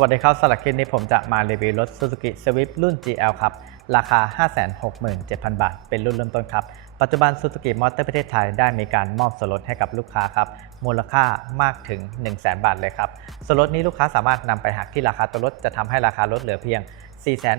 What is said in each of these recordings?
สวัสดีครับสำหรับคลิปนี้ผมจะมารีวิวรถ Suzuki Swift รุ่น GL ครับ ราคา 567,000 บาท เป็นรุ่นเริ่มต้นครับ ปัจจุบัน Suzuki Motor ประเทศไทยได้มีการมอบส่วนลดให้กับลูกค้าครับ มูลค่ามากถึง 100,000 บาทเลยครับ ส่วนลดนี้ลูกค้าสามารถนำไปหักที่ราคาตัวรถ จะทำให้ราคาลดเหลือเพียง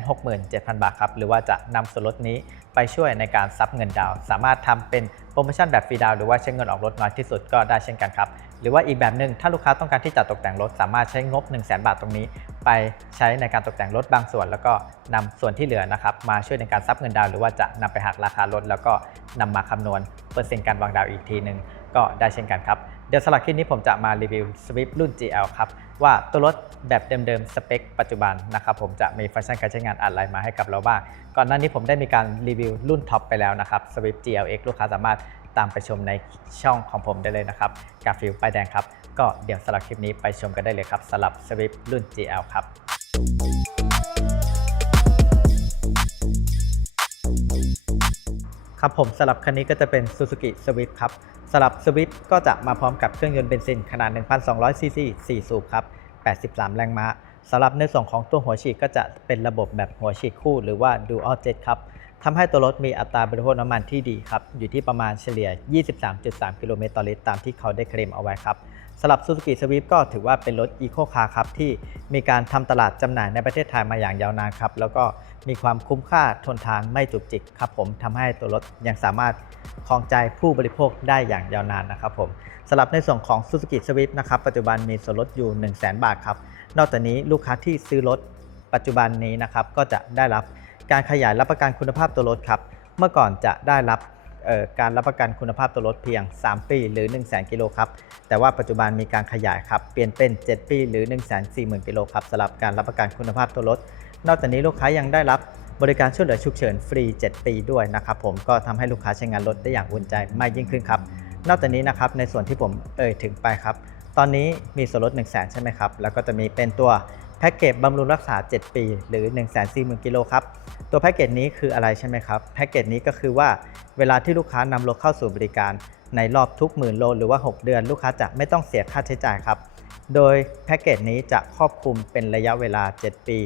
467,000 บาทครับ หรือว่าจะนำส่วนลดนี้ไปช่วยในการซับเงินดาว สามารถทำเป็นโปรโมชั่นแบบฟรีดาวหรือว่าใช้เงินออกรถน้อยที่สุดก็ได้เช่นกันครับ หรือว่าอีกแบบหนึ่งถ้าลูกค้าต้องการที่จะตกแต่งรถ สามารถใช้งบ 1 0 0 0 0แบาทตรงนี้ ไปใช้ในการตกแต่งรถบางส่วน แล้วก็นำส่วนที่เหลือนะครับมาช่วยในการซับเงินดาวหรือว่าจะนำไปหักราคารถ แล้วก็นำมาคำนวณเปอร์เซ็นต์การวางดาวอีกทีหนึ่งก็ได้เช่นกันครับเดี๋ยวสำหรับคลิปนี้ผมจะมารีวิว Swift รุ่น GL ครับ ว่าตัวรถแบบเดิมๆ สเปคปัจจุบันนะครับผมจะมีฟังก์ชันการใช้งานอะไรมาให้กับเราบ้าง ก่อนหน้านี้ผมได้มีการรีวิวรุ่นท็อปไปแล้วนะครับ Swift GLX ลูกค้าสามารถ ตามไปชมในช่องของผมได้เลยนะครับกาฟิลป้ายแดงครับ ก็เดี๋ยวสำหรับคลิปนี้ไปชมกันได้เลยครับสำหรับ Swift รุ่น GL ครับครับผมสำหรับคันนี้ก็จะเป็น Suzuki Swift ครับสำหรับ Swift ก็จะมาพร้อมกับเครื่องยนต์เบนซินขนาด 1,200 ซีซี4สูบครับ 83 แรงม้าสำหรับในส่วนของตัวหัวฉีดก็จะเป็นระบบแบบหัวฉีดคู่หรือว่า Dual Jet ครับ ทำให้ตัวรถมีอัตราบริโภคน้ำมันที่ดีครับ อยู่ที่ประมาณเฉลี่ย 23.3 กิโลเมตรต่อลิตรตามที่เขาได้เคลมเอาไว้ครับสำหรับ Suzuki Swift ก็ถือว่าเป็นรถ Eco Car ครับ ที่มีการทำตลาดจำหน่ายในประเทศไทยมาอย่างยาวนานครับ แล้วก็มีความคุ้มค่าทนทานไม่จุกจิกครับผมทำให้ตัวรถยังสามารถครองใจผู้บริโภคได้อย่างยาวนานนะครับผมสำหรับในส่วนของ Suzuki Swift นะครับ ปัจจุบันมีส่วนลดอยู่ 1 0 0 0 0 0 บาทครับ นอกจากนี้ลูกค้าที่ซื้อรถปัจจุบันนี้นะครับก็จะได้รับ การขยายรับประกันคุณภาพตัวรถครับ เมื่อก่อนจะได้รับการรับประกันคุณภาพตัวรถเพียง 3 ปีหรือ 1 0 0 0 0แกิโลครับ แต่ว่าปัจจุบันมีการขยายครับ เปลี่ยนเป็น 7 ปีหรือ 1 4 0 0 0 0กิโลครับสำหรับการรับประกันคุณภาพตัวรถ นอกจากนี้ลูกค้ายังได้รับบริการช่วยเหลือฉุกเฉินฟรี 7 ปีด้วยนะครับผม ก็ทำให้ลูกค้าใช้งานรถได้อย่างอุ่นใจมากยิ่งขึ้นครับ นอกจากนี้นะครับในส่วนที่ผมเอ่ยถึงไปครับ ตอนนี้มีส่วนลด 1 0 0 0 0แใช่ไหมครับ แล้วก็จะมีเป็นตัว แพ็กเกจบำรุงรักษา 7 ปี หรือ 1 4 0 0 0 0กิโลครับ ตัวแพ็กเกจนี้คืออะไรใช่ไหมครับ แพ็กเกจนี้ก็คือว่าเวลาที่ลูกค้านำรถเข้าสู่บริการในรอบทุกหมื่นโลหรือว่า 6 เดือน ลูกค้าจะไม่ต้องเสียค่าใช้จ่ายครับ โดยแพ็กเกจนี้จะครอบคลุมเป็นระยะเวลา 7 ปี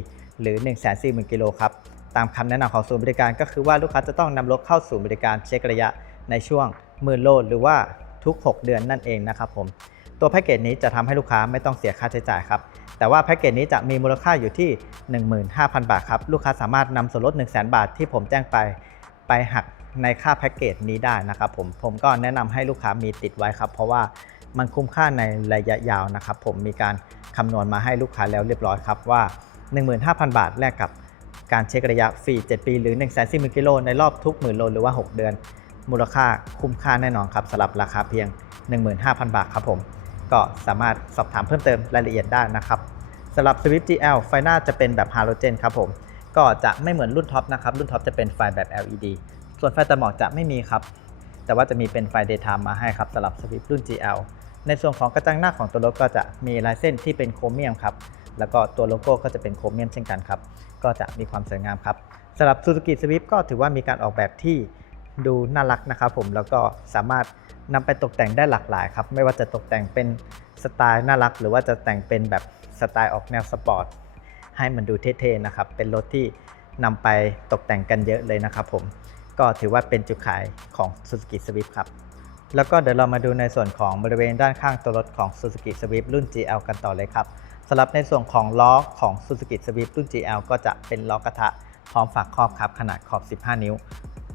หรือ 1 4 0 0 0 0กิโลครับ ตามคำแนะนำของศูนย์บริการก็คือว่าลูกค้าจะต้องนำรถเข้าสู่บริการเช็คระยะในช่วงหมื่นโลหรือว่าทุก 6 เดือนนั่นเองนะครับผม ตัวแพ็กเกจนี้จะทำให้ลูกค้าไม่ต้องเสียค่าใช้จ่ายครับ แต่ว่าแพ็กเกจนี้จะมีมูลค่าอยู่ที่ 15,000 บาทครับ ลูกค้าสามารถนำส่วนลด 1 0 0 0 0 0 บาทที่ผมแจ้งไปไปหักในค่าแพ็กเกจนี้ได้นะครับผมผมก็แนะนำให้ลูกค้ามีติดไว้ครับ เพราะว่ามันคุ้มค่าในระยะยาวนะครับผมมีการคำนวณมาให้ลูกค้าแล้วเรียบร้อยครับว่า 15,000 บาทแลกกับการเช็คระยะฟรี 7 ปี หรือ 1 4 0 0 0 0กิโลในรอบทุกหมื่นโลหรือว่า 6 เดือน มูลค่าคุ้มค่าแน่นอนครับสำหรับราคาเพียง 15,000 บาทครับผม ก็สามารถสอบถามเพิ่มเติมรายละเอียดได้นะครับสำหรับ Swift GL ไฟหน้าจะเป็นแบบฮาโลเจนครับผมก็จะไม่เหมือนรุ่นท็อปนะครับ รุ่นท็อปจะเป็นไฟแบบ LED ส่วนไฟตัดหมอกจะไม่มีครับ แต่ว่าจะมีเป็นไฟ daytime มาให้ครับสำหรับ Swift รุ่น GL ในส่วนของกระจังหน้าของตัวรถก็จะมีลายเส้นที่เป็นโครเมียมครับแล้วก็ตัวโลโก้ก็จะเป็นโครเมียมเช่นกันครับ ก็จะมีความสวยงามครับสำหรับ Suzuki Swift ก็ถือว่ามีการออกแบบที่ดูน่ารักนะครับผมแล้วก็สามารถ นำไปตกแต่งได้หลากหลายครับ ไม่ว่าจะตกแต่งเป็นสไตล์น่ารัก หรือว่าจะแต่งเป็นแบบสไตล์ออกแนวสปอร์ตให้มันดูเท่ๆนะครับ เป็นรถที่นำไปตกแต่งกันเยอะเลยนะครับผม ก็ถือว่าเป็นจุดขายของ Suzuki Swift ครับ แล้วก็เดี๋ยวเรามาดูในส่วนของบริเวณด้านข้างตัวรถของ Suzuki Swift รุ่น GL กันต่อเลยครับสำหรับในส่วนของล้อของ Suzuki Swift รุ่น GL ก็จะเป็นล้อกระทะพร้อมฝากครอบครับขนาดขอบ 15 นิ้ว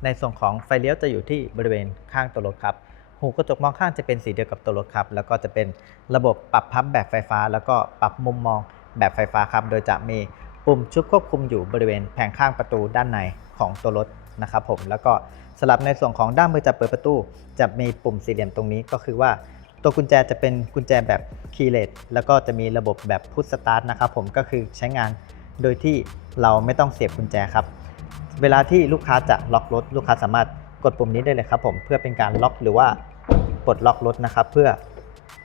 ในส่วนของไฟเลี้ยวจะอยู่ที่บริเวณข้างตัวรถครับ หูกระจกมองข้างจะเป็นสีเดียวกับตัวรถครับ แล้วก็จะเป็นระบบปรับพับแบบไฟฟ้า แล้วก็ปรับมุมมองแบบไฟฟ้าครับ โดยจะมีปุ่มชุดควบคุมอยู่บริเวณแผงข้างประตูด้านในของตัวรถนะครับผม แล้วก็สลับในส่วนของด้านมือจับเปิดประตู จะมีปุ่มสี่เหลี่ยมตรงนี้ก็คือว่า ตัวกุญแจจะเป็นกุญแจแบบคีย์เลสแล้วก็จะมีระบบแบบพุทสตาร์ทนะครับผมก็คือใช้งานโดยที่เราไม่ต้องเสียบกุญแจครับ เวลาที่ลูกค้าจะล็อกรถ ลูกค้าสามารถกดปุ่มนี้ได้เลยครับผมเพื่อเป็นการล็อกหรือว่า ปลดล็อกรถนะครับ เพื่อ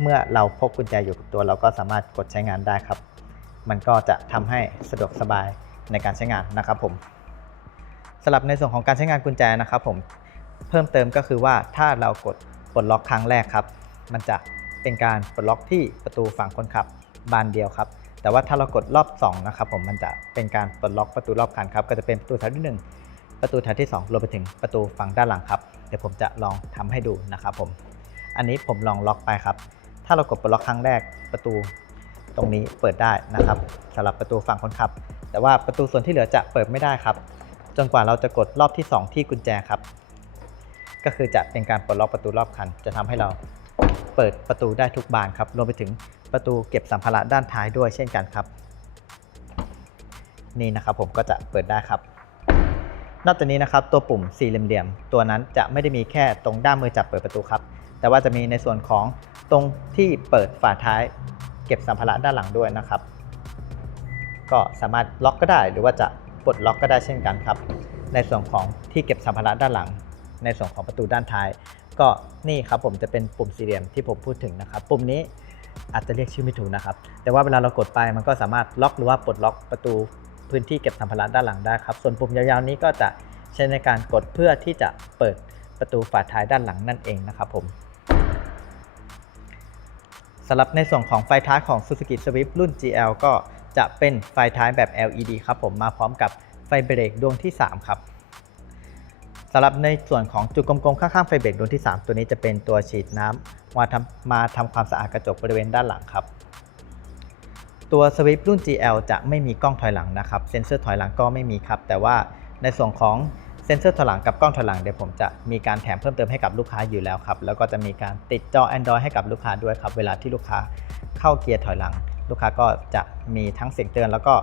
เมื่อเราพกกุญแจอยู่กับตัว เราก็สามารถกดใช้งานได้ครับ มันก็จะทำให้สะดวกสบายในการใช้งานนะครับผมสำหรับในส่วนของการใช้งานกุญแจนะครับ ผมเพิ่มเติมก็คือว่าถ้าเรากดปลดล็อกครั้งแรกครับ มันจะเป็นการปลดล็อกที่ประตูฝั่งคนขับบานเดียวครับ แต่ว่าถ้าเรากดรอบ2นะครับผมมันจะเป็นการปลดล็อกประตูรอบคันครับ ก็จะเป็นประตูแถวที่ 1 ประตูแถวที่2รวมไปถึงประตูฝั่งด้านหลังครับ เดี๋ยวผมจะลองทำให้ดูนะครับผม อันนี้ผมลองล็อกไปครับ ถ้าเรากดปลดล็อกครั้งแรกประตูตรงนี้เปิดได้นะครับสำหรับประตูฝั่งคนขับ แต่ว่าประตูส่วนที่เหลือจะเปิดไม่ได้ครับ จนกว่าเราจะกดรอบที่ 2 ที่กุญแจครับ ก็คือจะเป็นการปลดล็อกประตูรอบคัน จะทำให้เราเปิดประตูได้ทุกบานครับ รวมไปถึงประตูเก็บสัมภาระด้านท้ายด้วยเช่นกันครับ นี่นะครับผมก็จะเปิดได้ครับ นอกจากนี้นะครับตัวปุ่มสี่เหลี่ยมๆตัวนั้นจะไม่ได้มีแค่ตรงด้ามมือจับเปิดประตูครับ แต่ว่าจะมีในส่วนของตรงที่เปิดฝาท้าย เก็บสัมภาระด้านหลังด้วยนะครับ ก็สามารถล็อกก็ได้ หรือว่าจะปลดล็อกก็ได้เช่นกันครับ ในส่วนของที่เก็บสัมภาระด้านหลัง ในส่วนของประตูด้านท้าย ก็นี่ครับผมจะเป็นปุ่มสี่เหลี่ยมที่ผมพูดถึงนะครับ ปุ่มนี้อาจจะเรียกชื่อไม่ถูกนะครับ แต่ว่าเวลาเรากดไปมันก็สามารถล็อกหรือว่าปลดล็อกประตูพื้นที่เก็บสัมภาระด้านหลังได้ครับ ส่วนปุ่มยาวๆนี้ก็จะใช้ในการกดเพื่อที่จะเปิดประตูฝาท้ายด้านหลังนั่นเองนะครับผม สำหรับในส่วนของไฟท้ายของ Suzuki Swift รุ่น GL ก็จะเป็นไฟท้ายแบบ LED ครับผมมาพร้อมกับไฟเบรกดวงที่ 3 ครับสำหรับในส่วนของจุดกลมๆข้างๆไฟเบรกดวงที่ 3 ตัวนี้จะเป็นตัวฉีดน้ำมาทำมาทำความสะอาดกระจกบริเวณด้านหลังครับ ตัว Swift รุ่น GL จะไม่มีกล้องถอยหลังนะครับ เซ็นเซอร์ถอยหลังก็ไม่มีครับ แต่ว่าในส่วนของ เซ็นเซอร์ถอยหลังกับกล้องถอยหลังเดี๋ยวผมจะมีการแถมเพิ่มเติมให้กับลูกค้าอยู่แล้วครับ แล้วก็จะมีการติดจอ Android ให้กับลูกค้าด้วยครับ เวลาที่ลูกค้าเข้าเกียร์ถอยหลัง ลูกค้าก็จะมีทั้งเสียงเตือน แล้วก็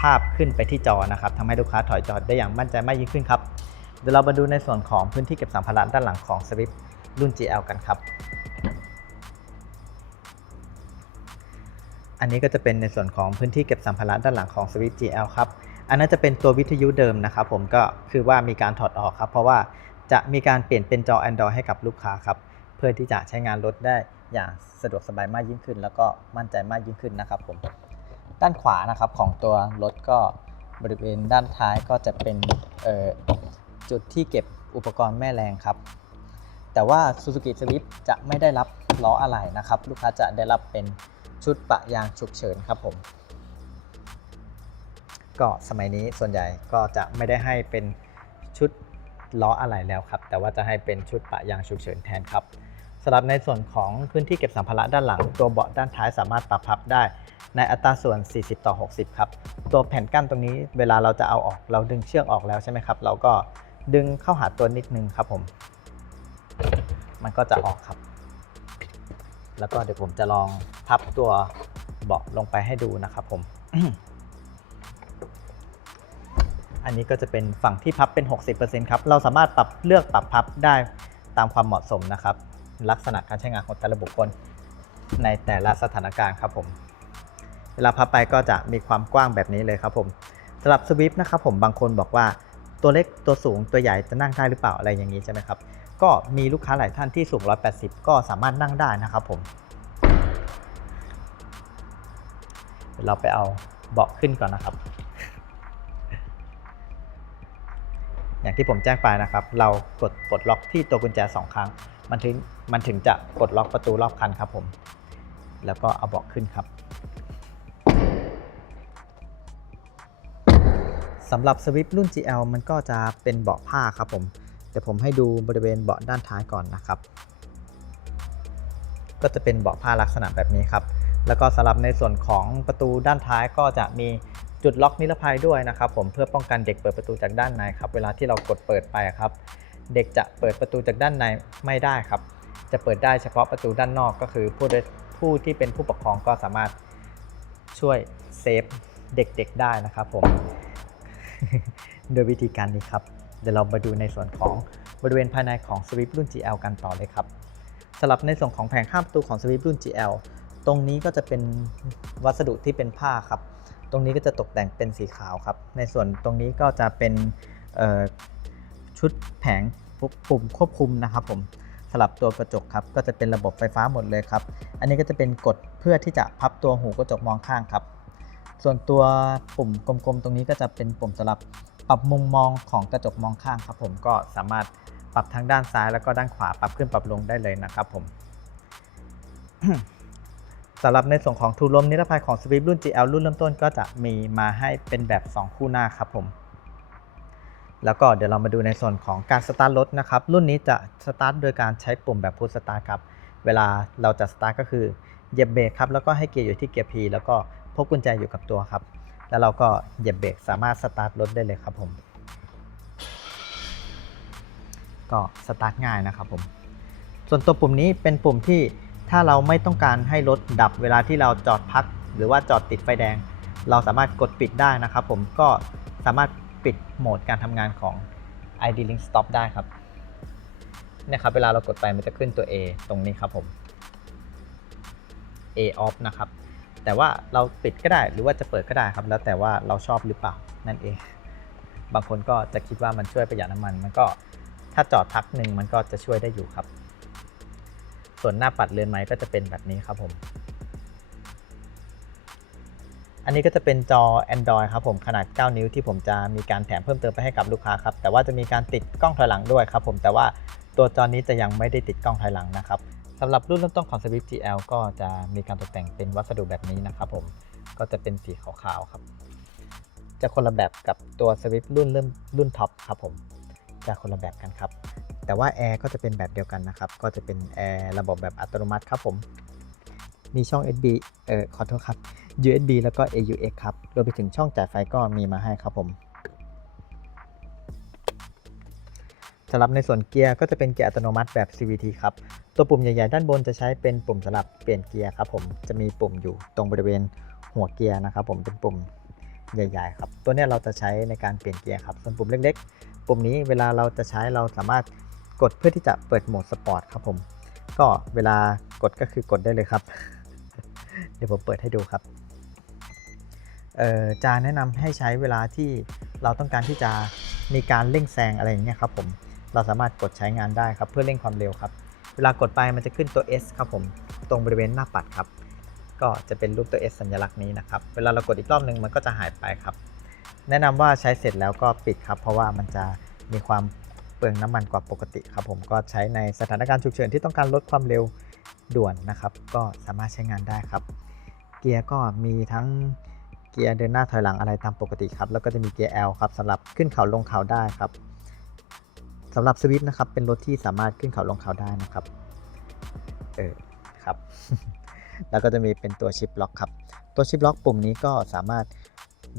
ภาพขึ้นไปที่จอนะครับทำให้ลูกค้าถอยจอดได้อย่างมั่นใจมากยิ่งขึ้นครับ เดี๋ยวเรามาดูในส่วนของพื้นที่เก็บสัมภาระด้านหลังของ Swift รุ่น GL กันครับ อันนี้ก็จะเป็นในส่วนของพื้นที่เก็บสัมภาระด้านหลังของ Swift GL ครับ อันนั้นจะเป็นตัววิทยุเดิมนะครับผมก็คือว่ามีการถอดออกครับ เพราะว่าจะมีการเปลี่ยนเป็นจอ Android ให้กับลูกค้าครับ เพื่อที่จะใช้งานรถได้อย่างสะดวกสบายมากยิ่งขึ้น แล้วก็มั่นใจมากยิ่งขึ้นนะครับผมด้านขวานะครับของตัวรถก็บริเวณด้านท้ายก็จะเป็นจุดที่เก็บอุปกรณ์แม่แรงครับ แต่ว่า Suzuki Swift จะไม่ได้รับล้ออะไหล่นะครับ ลูกค้าจะได้รับเป็นชุดปะยางฉุกเฉินครับผม ก็สมัยนี้ส่วนใหญ่ก็จะไม่ได้ให้เป็นชุดล้ออะไหล่แล้วครับ แต่ว่าจะให้เป็นชุดปะยางฉุกเฉินแทนครับสำหรับในส่วนของพื้นที่เก็บสัมภาระด้านหลัง ตัวเบาะด้านท้ายสามารถปรับพับได้ ในอัตราส่วน 40 ต่อ 60 ครับ ตัวแผ่นกั้นตรงนี้เวลาเราจะเอาออกเราดึงเชือกออกแล้วใช่ไหมครับ เราก็ดึงเข้าหาตัวนิดนึงครับผม มันก็จะออกครับ แล้วก็เดี๋ยวผมจะลองพับตัวเบาะลงไปให้ดูนะครับผม อันนี้ก็จะเป็นฝั่งที่พับเป็น 60%ครับ เราสามารถปรับเลือกปรับพับได้ตามความเหมาะสมนะครับ ลักษณะการใช้งานของแต่ละบุคคลในแต่ละสถานการณ์ครับผม เวลาพับไปก็จะมีความกว้างแบบนี้เลยครับผมสำหรับสวิฟนะครับผมบางคนบอกว่าตัวเล็กตัวสูงตัวใหญ่จะนั่งได้หรือเปล่าอะไรอย่างนี้ใช่ไหมครับ ก็มีลูกค้าหลายท่านที่สูง 180 ก็สามารถนั่งได้นะครับผมเดี๋ยวเราไปเอาเบาะขึ้นก่อนนะครับ อย่างที่ผมแจ้งไปนะครับ เรากดปลดล็อกที่ตัวกุญแจ 2 ครั้ง มันถึงมันถึงจะปลดล็อกประตูรอบคันครับผม แล้วก็เอาเบาะขึ้นครับสำหรับ Swift รุ่น GL มันก็จะเป็นเบาะผ้าครับผมเดี๋ยวผมให้ดูบริเวณเบาะด้านท้ายก่อนนะครับ ก็จะเป็นเบาะผ้าลักษณะแบบนี้ครับ แล้วก็สำหรับในส่วนของประตูด้านท้ายก็จะมี จุดล็อกนิรภัยด้วยนะครับผมเพื่อป้องกันเด็กเปิดประตูจากด้านในครับเวลาที่เรากดเปิดไปครับ เด็กจะเปิดประตูจากด้านในไม่ได้ครับ จะเปิดได้เฉพาะประตูด้านนอกก็คือผู้ผู้ที่เป็นผู้ปกครองก็สามารถช่วยเซฟเด็กๆได้นะครับผมโดยวิธีการนี้ครับ เดี๋ยวเรามาดูในส่วนของบริเวณภายในของ Swift รุ่น GL กันต่อเลยครับสำหรับในส่วนของแผงข้ามประตูของ Swift รุ่น GL ตรงนี้ก็จะเป็นวัสดุที่เป็นผ้าครับ รงนี้ก็จะตกแต่งเป็นสีขาวครับ ในส่วนตรงนี้ก็จะเป็นชุดแผงปุ่มควบคุมนะครับผมสลับตัวกระจกครับก็จะเป็นระบบไฟฟ้าหมดเลยครับ อันนี้ก็จะเป็นกดเพื่อที่จะพับตัวหูกระจกมองข้างครับ ส่วนตัวปุ่มกลมๆ ตรงนี้ก็จะเป็นปุ่มสำหรับปรับมุมมองของกระจกมองข้างครับ ผมก็สามารถปรับทั้งด้านซ้ายแล้วก็ด้านขวาปรับขึ้นปรับลงได้เลยนะครับผม สำหรับในส่วนของทูลมนิรภัยของ Swift รุ่น GL รุ่นเริ่มต้นก็จะมีมาให้เป็นแบบ 2 คู่หน้าครับผม แล้วก็เดี๋ยวเรามาดูในส่วนของการสตาร์ทรถนะครับ รุ่นนี้จะสตาร์ทโดยการใช้ปุ่มแบบพุชสตาร์ครับ เวลาเราจะสตาร์ทก็คือเหยียบเบรกครับ แล้วก็ให้เกียร์อยู่ที่เกียร์ P แล้วก็พกกุญแจอยู่กับตัวครับ แล้วเราก็เหยียบเบรกสามารถสตาร์ทรถได้เลยครับผม ก็สตาร์ทง่ายนะครับผม ส่วนตัวปุ่มนี้เป็นปุ่มที่ ถ้าเราไม่ต้องการให้รถดับเวลาที่เราจอดพัก หรือว่าจอดติดไฟแดง เราสามารถกดปิดได้นะครับผมก็สามารถปิดโหมดการทำงานของ ID Link Stop ได้ครับเนี่ยครับเวลาเรากดไปมันจะขึ้นตัว A ตรงนี้ครับผม A off นะครับ แต่ว่าเราปิดก็ได้หรือว่าจะเปิดก็ได้ครับ แล้วแต่ว่าเราชอบหรือเปล่านั่นเอง บางคนก็จะคิดว่ามันช่วยประหยัดน้ำมัน มันก็ถ้าจอดพักหนึ่งมันก็จะช่วยได้อยู่ครับ ส่วนหน้าปัดเรือนไม้ก็จะเป็นแบบนี้ครับผม อันนี้ก็จะเป็นจอ Android ครับผมขนาด 9 นิ้วที่ผมจะมีการแถมเพิ่มเติมไปให้กับลูกค้าครับ แต่ว่าจะมีการติดกล้องถอยหลังด้วยครับผมแต่ว่าตัวจอนี้จะยังไม่ได้ติดกล้องถอยหลังนะครับสำหรับรุ่นเริ่มต้นของ Swift GL ก็จะมีการตกแต่งเป็นวัสดุแบบนี้นะครับผมก็จะเป็นสีขาวๆครับ จะคนละแบบกับตัว Swift รุ่นเริ่มรุ่นท็อปครับผมจะคนละแบบกันครับ แต่ว่าแอร์ก็จะเป็นแบบเดียวกันนะครับ ก็จะเป็นแอร์ระบบแบบอัตโนมัติครับผม มีช่อง USB เอ่อขอโทษครับ USB แล้วก็ AUX ครับรวมไปถึงช่องจ่ายไฟก็มีมาให้ครับผมสำหรับในส่วนเกียร์ก็จะเป็นเกียร์อัตโนมัติแบบ CVT ครับ ตัวปุ่มใหญ่ ๆ ด้านบนจะใช้เป็นปุ่มสำหรับเปลี่ยนเกียร์ครับผม จะมีปุ่มอยู่ตรงบริเวณหัวเกียร์นะครับผมเป็นปุ่มใหญ่ๆครับ ตัวนี้เราจะใช้ในการเปลี่ยนเกียร์ครับ ส่วนปุ่มเล็กๆ ปุ่มนี้เวลาเราจะใช้เราสามารถ กดเพื่อที่จะเปิดโหมดสปอร์ตครับผม ก็เวลากดก็คือกดได้เลยครับ เดี๋ยวผมเปิดให้ดูครับเอ่อจะแนะนำให้ใช้เวลาที่เราต้องการที่จะมีการเร่งแซงอะไรอย่างเงี้ยครับผม เราสามารถกดใช้งานได้ครับเพื่อเร่งความเร็วครับ เวลากดไปมันจะขึ้นตัว S ครับผม ตรงบริเวณหน้าปัดครับ ก็จะเป็นรูปตัว S สัญลักษณ์นี้นะครับ เวลาเรากดอีกรอบนึงมันก็จะหายไปครับ แนะนำว่าใช้เสร็จแล้วก็ปิดครับ เพราะว่ามันจะมีความ ลืองน้ำมันกว่าปกติครับผมก็ใช้ในสถานการณ์ฉุกเฉินที่ต้องการลดความเร็วด่วนนะครับ ก็สามารถใช้งานได้ครับ เกียร์ก็มีทั้งเกียร์เดินหน้าถอยหลังอะไรตามปกติครับ แล้วก็จะมีเกียร์ L ครับสำหรับขึ้นเขาลงเขาได้ครับสำหรับสวิฟต์นะครับเป็นรถที่สามารถขึ้นเขาลงเขาได้นะครับเออครับ แล้วก็จะมีเป็นตัวชิปล็อกครับ ตัวชิปล็อกปุ่มนี้ก็สามารถ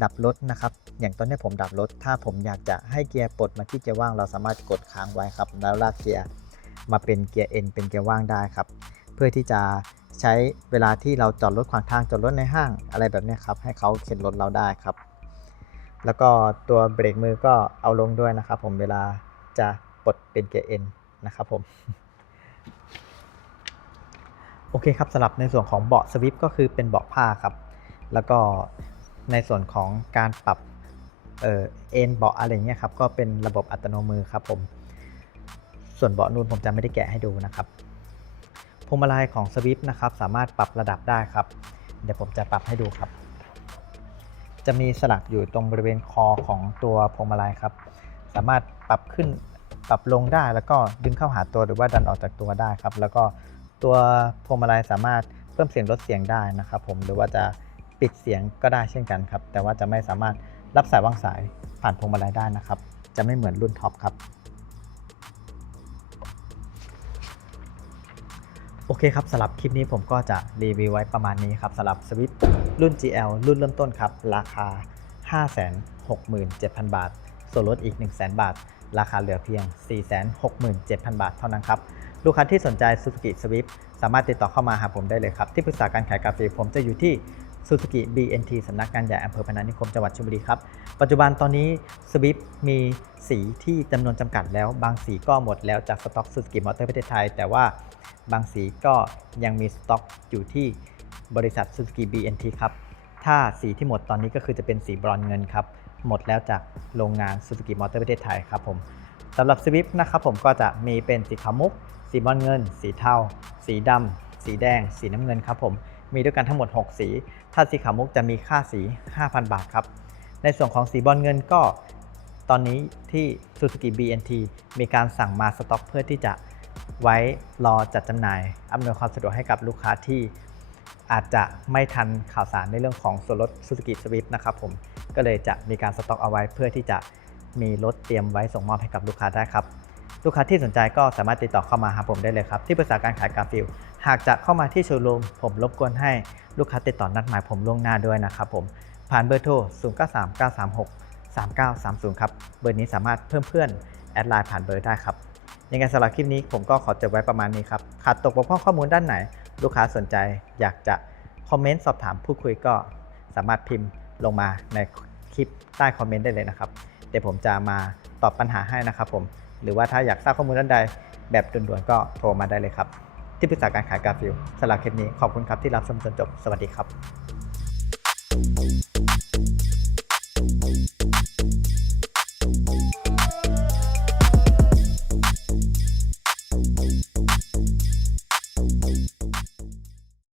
ดับรถนะครับ อย่างตอนนี้ผมดับรถ ถ้าผมอยากจะให้เกียร์ปลดมาที่เกียร์ว่างเราสามารถกดค้างไว้ครับ แล้วลากเกียร์มาเป็นเกียร์ N เป็นเกียร์ว่างได้ครับ เพื่อที่จะใช้เวลาที่เราจอดรถขวางทางจอดรถในห้างอะไรแบบนี้ครับ ให้เขาเข็นรถเราได้ครับ แล้วก็ตัวเบรกมือก็เอาลงด้วยนะครับ ผมเวลาจะปลดเป็นเกียร์ N นะครับผมโอเคครับสำหรับในส่วนของเบาะสวิปก็คือเป็นเบาะผ้าครับ แล้วก็ ในส่วนของการปรับเออเอ็นเบาะอะไรเงี้ยครับก็เป็นระบบอัตโนมือครับผม ส่วนเบาะนูนผมจะไม่ได้แกะให้ดูนะครับพวงมาลัยของสวิปนะครับสามารถปรับระดับได้ครับ เดี๋ยวผมจะปรับให้ดูครับ จะมีสลักอยู่ตรงบริเวณคอของตัวพวงมาลัยครับ สามารถปรับขึ้นปรับลงได้แล้วก็ดึงเข้าหาตัวหรือว่าดันออกจากตัวได้ครับ แล้วก็ตัวพวงมาลัยสามารถเพิ่มเสียงลดเสียงได้นะครับ ผมหรือว่าจะ ปิดเสียงก็ได้เช่นกันครับ แต่ว่าจะไม่สามารถรับสายวางสายผ่านพวงมาลัยได้นะครับ จะไม่เหมือนรุ่นท็อปครับ โอเคครับสำหรับคลิปนี้ผมก็จะรีวิวไว้ประมาณนี้ครับสำหรับ Swift รุ่น GL รุ่นเริ่มต้นครับ ราคา 567,000 บาท ส่วนลดอีก 100,000 บาท ราคาเหลือเพียง 467,000 บาทเท่านั้นครับลูกค้าที่สนใจ Suzuki Swift สามารถติดต่อเข้ามาหาผมได้เลยครับ ที่ปรึกษาการขายกาแฟผมจะอยู่ที่ Suzuki BNT สำนักงานใหญ่อำเภอพนัสนิคมจังหวัดชลบุรีครับ ปัจจุบันตอนนี้ Swift มีสีที่จำนวนจำกัดแล้ว บางสีก็หมดแล้วจากสต็อก Suzuki Motor ประเทศไทย แต่ว่าบางสีก็ยังมีสต็อกอยู่ที่บริษัท Suzuki BNT ครับ ถ้าสีที่หมดตอนนี้ก็คือจะเป็นสีบรอนเงินครับ หมดแล้วจากโรงงาน Suzuki Motor ประเทศไทยครับผมสำหรับ Swift นะครับผมก็จะมีเป็นสีขาวมุก สีบรอนเงิน สีเทา สีดำ สีแดง สีน้ำเงินครับผม มีด้วยกันทั้งหมด 6 สี ถ้าสีขาวมุกจะมีค่าสี 5,000 บาทครับ ในส่วนของสีบอลเงินก็ ตอนนี้ที่ Suzuki BNT มีการสั่งมาสต็อกเพื่อที่จะไว้รอจัดจำหน่ายอำนวยความสะดวกให้กับลูกค้าที่อาจจะไม่ทันข่าวสารในเรื่องของส่วนลด Suzuki Swift นะครับผมก็เลยจะมีการสต็อกเอาไว้เพื่อที่จะมีรถเตรียมไว้ส่งมอบให้กับลูกค้าได้ครับ ลูกค้าที่สนใจก็สามารถติดต่อเข้ามาหาผมได้เลยครับ ที่ปรึกษาการขายกาฟิล หากจะเข้ามาที่โชว์รูมผมรบกวนให้ลูกค้าติดต่อนัดหมายผมล่วงหน้าด้วยนะครับผมผ่านเบอร์โทร 0 9 3 9 3 6 3 9 3 0 ครับ เบอร์นี้สามารถเพิ่มเพื่อนแอดไลน์ผ่านเบอร์ได้ครับ ยังไงสำหรับคลิปนี้ผมก็ขอจบไว้ประมาณนี้ครับ ขาดตกบกพร่องข้อมูลด้านไหน ลูกค้าสนใจอยากจะคอมเมนต์สอบถามพูดคุยก็สามารถพิมพ์ลงมาในคลิปใต้คอมเมนต์ได้เลยนะครับ เดี๋ยวผมจะมาตอบปัญหาให้นะครับผม หรือว่าถ้าอยากทราบข้อมูลด้านใดแบบด่วนๆก็โทรมาได้เลยครับ ที่ปรึกษาการขายกาฟิลสำหรับคลิปนี้ขอบคุณครับที่รับชมจนจบ สวัสดีครับ